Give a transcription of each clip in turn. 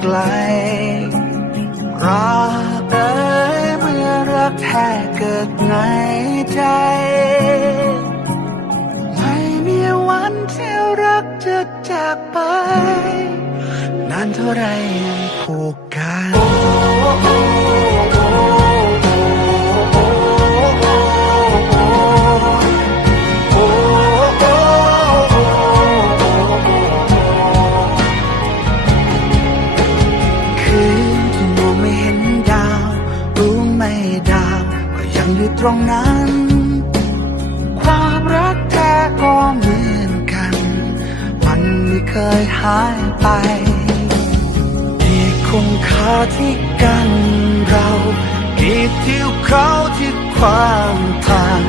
ไกลรักเอ่ยเมื่อรักแท้เกิดในใจ ไม่มีวันที่รักจะจากไป นานเท่าไรยังผูกกัน รงนั้น ความรักแท้ก็เหมือนกัน มันไม่เคยหายไปกี่คงคาที่กันเรากี่ทิวเขาที่ขวางทาง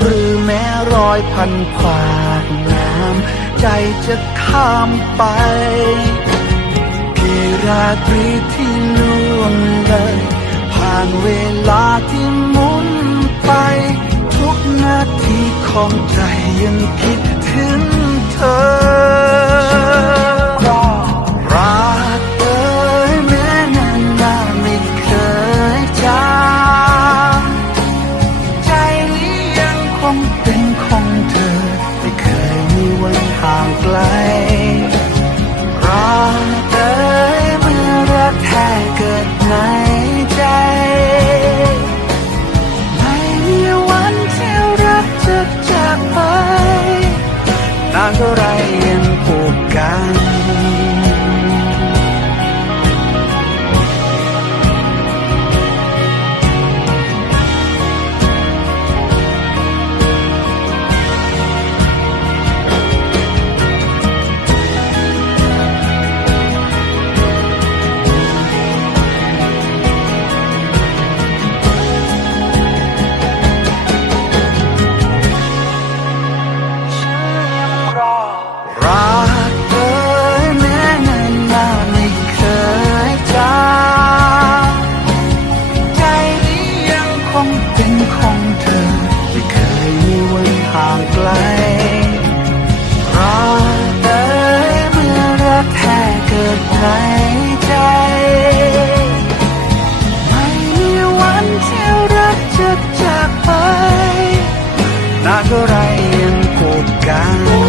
หรือแม้รอยพันขวากน้ำใจจะข้ามไปกี่ราตรีที่ล่วงเลยผ่านเวลาที่ ของใจยังคิดถึงเธอานเท่าไร เพราเอ่ยเมื่อรักแท้เกิดในใจ ไม่มีวันที่รักจะจากไปนานเท่ายังผูกกัน